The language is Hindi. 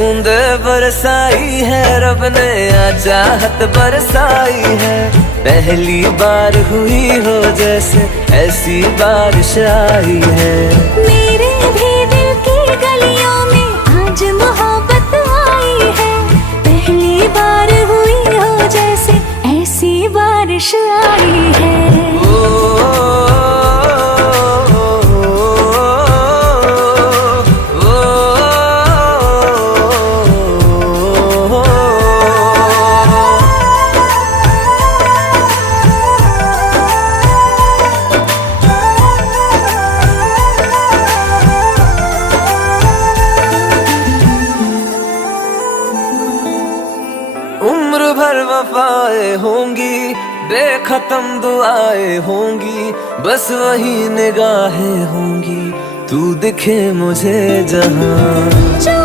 बूंदे बरसाई है रब ने, आ चाहत बरसाई है। पहली बार हुई हो जैसे ऐसी बारिश आई है। मेरे भी दिल की गलियों में आज मोहब्बत आई है। पहली बार हुई हो जैसे ऐसी बारिश आई है। उम्र भर वफाएं होंगी, बेखत्म दुआएं होंगी, बस वही निगाहें होंगी, तू दिखे मुझे जहां।